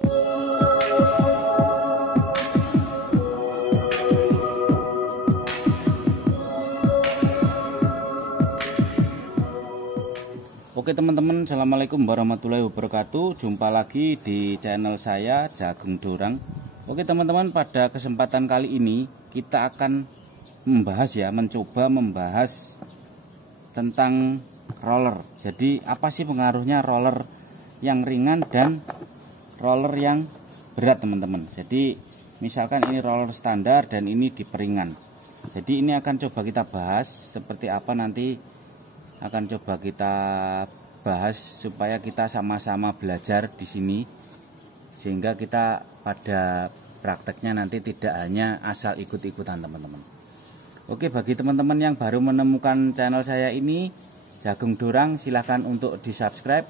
Oke teman-teman, assalamualaikum warahmatullahi wabarakatuh. Jumpa lagi di channel saya Jagung Dorang. Oke teman-teman, pada kesempatan kali ini kita akan mencoba membahas tentang roller. Jadi apa sih pengaruhnya roller yang ringan dan roller yang berat teman-teman. Jadi misalkan ini roller standar dan ini diperingan. Jadi ini akan coba kita bahas seperti apa nanti. Akan coba kita bahas supaya kita sama-sama belajar di sini, sehingga kita pada prakteknya nanti tidak hanya asal ikut-ikutan teman-teman. Oke, bagi teman-teman yang baru menemukan channel saya ini Jagung Dorang, silahkan untuk di subscribe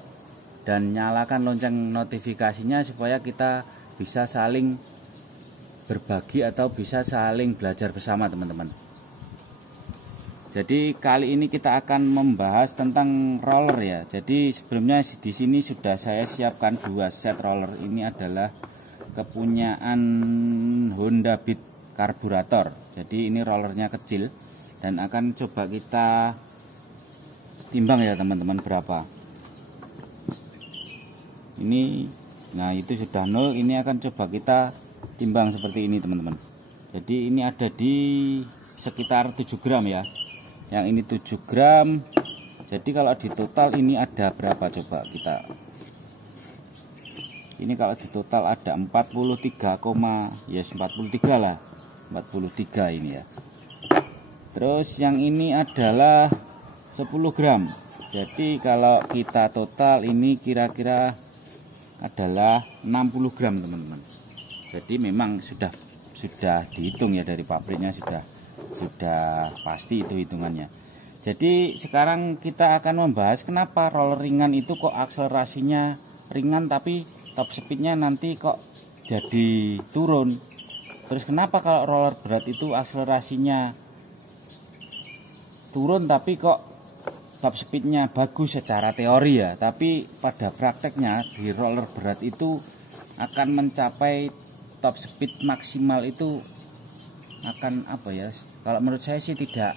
dan nyalakan lonceng notifikasinya supaya kita bisa saling berbagi atau bisa saling belajar bersama teman-teman. Jadi kali ini kita akan membahas tentang roller ya. Jadi sebelumnya di sini sudah saya siapkan 2 set roller. Ini adalah kepunyaan Honda Beat karburator. Jadi ini rollernya kecil dan akan coba kita timbang ya teman-teman berapa. Ini, nah itu sudah 0. Ini akan coba kita timbang seperti ini teman-teman. Jadi ini ada di sekitar 7 gram ya. Yang ini 7 gram. Jadi kalau di total ini ada berapa coba kita. Ini kalau di total ada 43, yes 43 lah. 43 ini ya. Terus yang ini adalah 10 gram. Jadi kalau kita total ini kira-kira adalah 60 gram teman-teman. Jadi memang sudah dihitung ya, dari pabriknya sudah pasti itu hitungannya. Jadi sekarang kita akan membahas kenapa roller ringan itu kok akselerasinya ringan tapi top speednya nanti kok jadi turun. Terus kenapa kalau roller berat itu akselerasinya turun tapi kok top speednya bagus secara teori ya, tapi pada prakteknya di roller berat itu akan mencapai top speed maksimal itu akan apa ya, kalau menurut saya sih tidak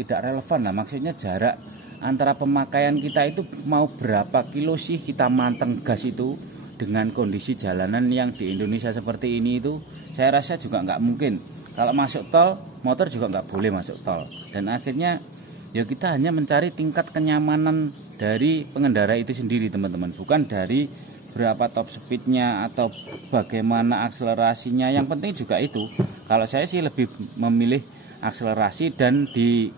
relevan lah. Maksudnya jarak antara pemakaian kita itu mau berapa kilo sih kita manteng gas itu dengan kondisi jalanan yang di Indonesia seperti ini, itu saya rasa juga nggak mungkin. Kalau masuk tol, motor juga nggak boleh masuk tol. Dan akhirnya ya kita hanya mencari tingkat kenyamanan dari pengendara itu sendiri teman-teman, bukan dari berapa top speednya atau bagaimana akselerasinya. Yang penting juga itu, kalau saya sih lebih memilih akselerasi dan di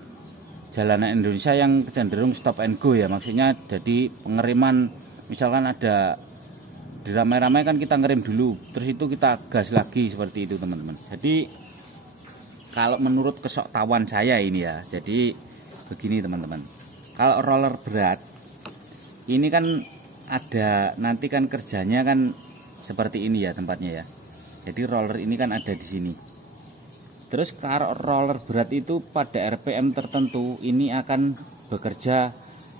jalanan Indonesia yang cenderung stop and go ya. Maksudnya jadi pengereman, misalkan ada diramai-ramai kan kita ngerem dulu, terus itu kita gas lagi, seperti itu teman-teman. Jadi kalau menurut kesoktawan saya ini ya, jadi begini teman-teman. Kalau roller berat ini kan ada nanti kan kerjanya kan seperti ini ya tempatnya ya. Jadi roller ini kan ada di sini. Terus kalau roller berat itu pada RPM tertentu ini akan bekerja.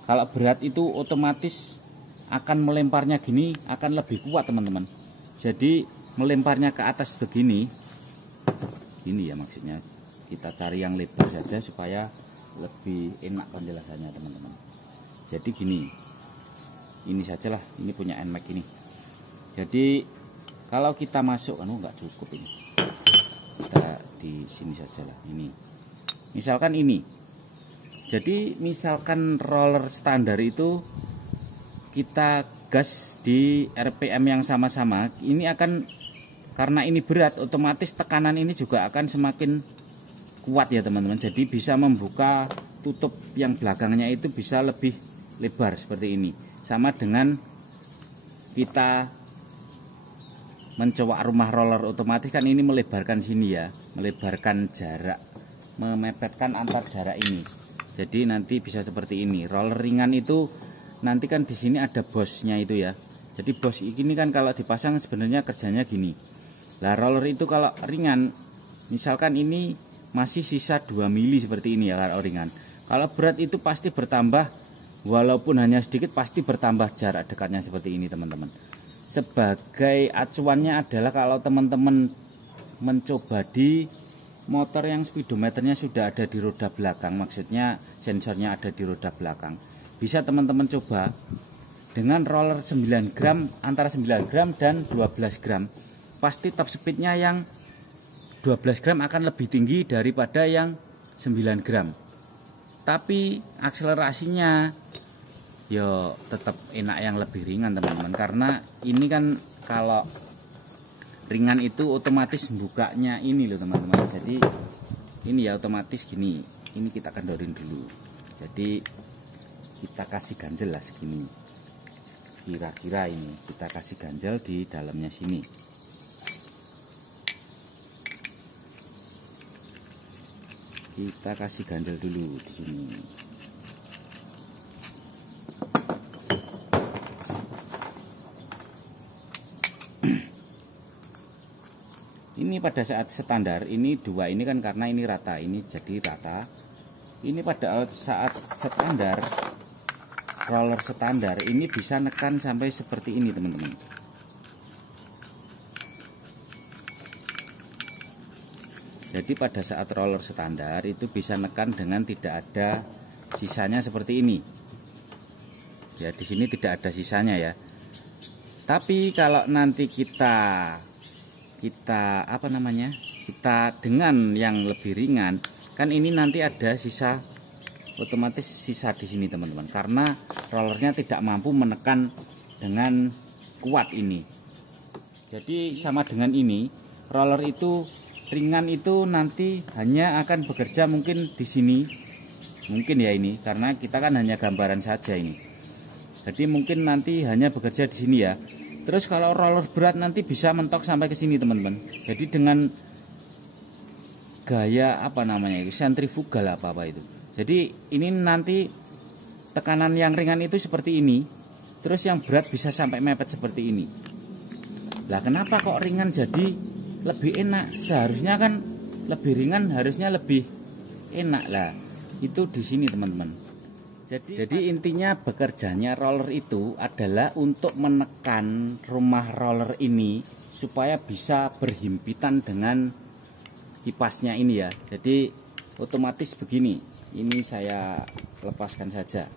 Kalau berat itu otomatis akan melemparnya gini akan lebih kuat teman-teman. Jadi melemparnya ke atas begini. Ini ya maksudnya. Kita cari yang lebar saja supaya lebih enak penjelasannya teman-teman. Jadi gini. Ini sajalah, ini punya NMAX ini. Jadi kalau kita masuk nggak cukup ini. Kita di sini sajalah ini. Misalkan ini. Jadi misalkan roller standar itu kita gas di RPM yang sama-sama, ini akan, karena ini berat, otomatis tekanan ini juga akan semakin kuat ya teman-teman. Jadi bisa membuka tutup yang belakangnya itu bisa lebih lebar seperti ini. Sama dengan kita mencowok rumah roller, otomatis kan ini melebarkan sini ya, melebarkan jarak, memepetkan antar jarak ini. Jadi nanti bisa seperti ini. Roller ringan itu nanti kan di sini ada bosnya itu ya. Jadi bos ini kan kalau dipasang sebenarnya kerjanya gini. Lah roller itu kalau ringan, misalkan ini masih sisa 2 mili seperti ini ya kalau ringan. Kalau berat itu pasti bertambah, walaupun hanya sedikit pasti bertambah jarak dekatnya seperti ini teman-teman. sebagai acuannya adalah kalau teman-teman mencoba di motor yang speedometernya sudah ada di roda belakang, maksudnya sensornya ada di roda belakang, bisa teman-teman coba dengan roller 9 gram, antara 9 gram dan 12 gram. Pasti top speednya yang 12 gram akan lebih tinggi daripada yang 9 gram. Tapi akselerasinya yo tetap enak yang lebih ringan teman-teman, karena ini kan kalau ringan itu otomatis bukanya ini loh teman-teman. Jadi ini ya otomatis gini, ini kita kendorin dulu. Jadi kita kasih ganjel lah segini, kira-kira ini kita kasih ganjel di dalamnya sini. Kita kasih ganjel dulu di sini. Ini pada saat standar, ini dua ini kan karena ini rata, ini jadi rata. Ini pada saat standar, roller standar ini bisa nekan sampai seperti ini teman-teman. Jadi pada saat roller standar itu bisa nekan dengan tidak ada sisanya seperti ini. Ya di sini tidak ada sisanya ya. Tapi kalau nanti kita apa namanya, kita dengan yang lebih ringan, kan ini nanti ada sisa, otomatis sisa di sini teman-teman, karena rollernya tidak mampu menekan dengan kuat ini. Jadi sama dengan ini, roller itu ringan itu nanti hanya akan bekerja mungkin di sini, mungkin ya ini, karena kita kan hanya gambaran saja ini. Jadi mungkin nanti hanya bekerja di sini ya. Terus kalau roller berat nanti bisa mentok sampai ke sini teman-teman. Jadi dengan gaya apa namanya itu, sentrifugal apa itu. Jadi ini nanti tekanan yang ringan itu seperti ini, terus yang berat bisa sampai mepet seperti ini. Lah kenapa kok ringan jadi lebih enak? Seharusnya kan lebih ringan, harusnya lebih enak lah. Itu di sini teman-teman. Jadi intinya bekerjanya roller itu adalah untuk menekan rumah roller ini supaya bisa berhimpitan dengan kipasnya ini ya. Jadi otomatis begini. Ini saya lepaskan saja.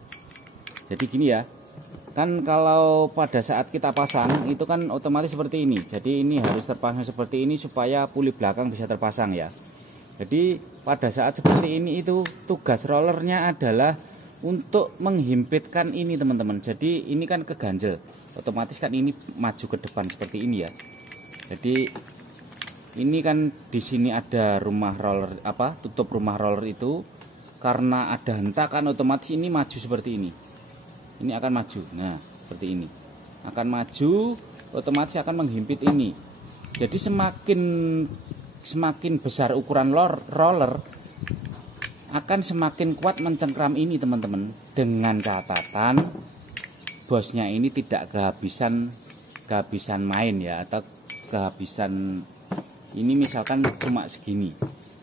Jadi gini ya. Kan kalau pada saat kita pasang itu kan otomatis seperti ini. Jadi ini harus terpasang seperti ini supaya puli belakang bisa terpasang ya. Jadi pada saat seperti ini itu tugas rollernya adalah untuk menghimpitkan ini teman-teman. Jadi ini kan keganjel, otomatis kan ini maju ke depan seperti ini ya. Jadi ini kan di sini ada rumah roller, apa, tutup rumah roller itu, karena ada hentakan otomatis ini maju seperti ini. Ini akan maju, nah seperti ini akan maju, otomatis akan menghimpit ini. Jadi semakin besar ukuran roller akan semakin kuat mencengkram ini teman-teman, dengan catatan bosnya ini tidak kehabisan main ya, atau kehabisan ini misalkan cuma segini,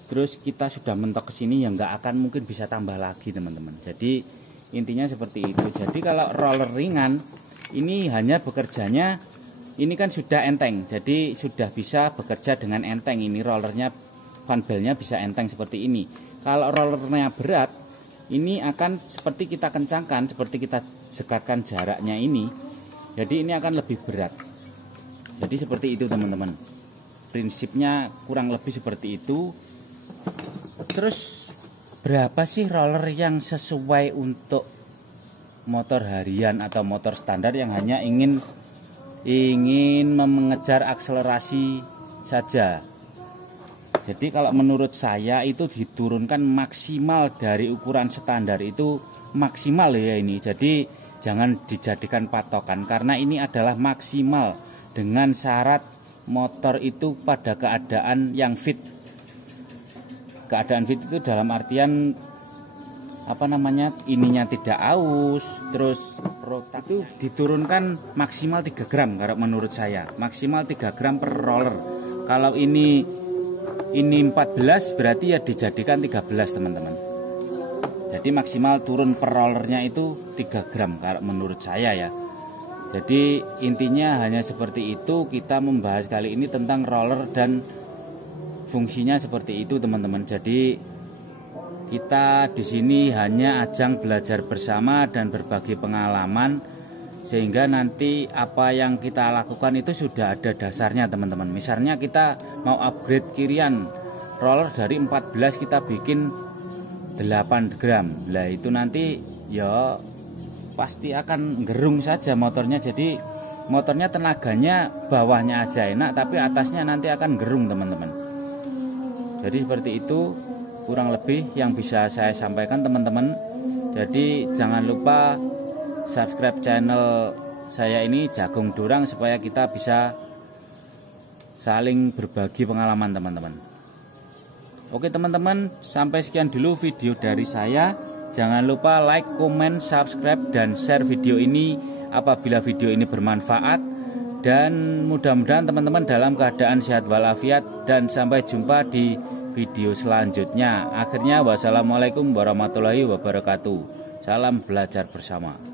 terus kita sudah mentok ke sini ya nggak akan mungkin bisa tambah lagi teman-teman. Jadi intinya seperti itu. Jadi kalau roller ringan ini hanya bekerjanya, ini kan sudah enteng, jadi sudah bisa bekerja dengan enteng. Ini rollernya, fan belnya bisa enteng seperti ini. Kalau rollernya berat, ini akan seperti kita kencangkan, seperti kita dekatkan jaraknya ini. Jadi ini akan lebih berat. Jadi seperti itu teman-teman. Prinsipnya kurang lebih seperti itu. Terus berapa sih roller yang sesuai untuk motor harian atau motor standar yang hanya ingin mengejar akselerasi saja? Jadi kalau menurut saya itu diturunkan maksimal dari ukuran standar itu maksimal ya ini. Jadi jangan dijadikan patokan, karena ini adalah maksimal dengan syarat motor itu pada keadaan yang fit. Keadaan fit itu dalam artian apa namanya, ininya tidak aus, terus rotak itu diturunkan maksimal 3 gram kalau menurut saya. Maksimal 3 gram per roller. Kalau ini 14 berarti ya dijadikan 13 teman-teman. Jadi maksimal turun per rollernya itu 3 gram kalau menurut saya ya. Jadi intinya hanya seperti itu. Kita membahas kali ini tentang roller dan fungsinya seperti itu teman-teman. Jadi kita di sini hanya ajang belajar bersama dan berbagi pengalaman, sehingga nanti apa yang kita lakukan itu sudah ada dasarnya teman-teman. Misalnya kita mau upgrade kirian roller dari 14 kita bikin 8 gram. Lah itu nanti ya pasti akan gerung saja motornya. Jadi motornya tenaganya bawahnya aja enak, tapi atasnya nanti akan gerung teman-teman. Jadi seperti itu kurang lebih yang bisa saya sampaikan teman-teman. Jadi jangan lupa subscribe channel saya ini Jagung Durang, supaya kita bisa saling berbagi pengalaman teman-teman. Oke teman-teman, sampai sekian dulu video dari saya. Jangan lupa like, comment, subscribe, dan share video ini apabila video ini bermanfaat. Dan mudah-mudahan teman-teman dalam keadaan sehat walafiat. Dan sampai jumpa di video selanjutnya. Akhirnya wassalamualaikum warahmatullahi wabarakatuh. Salam belajar bersama.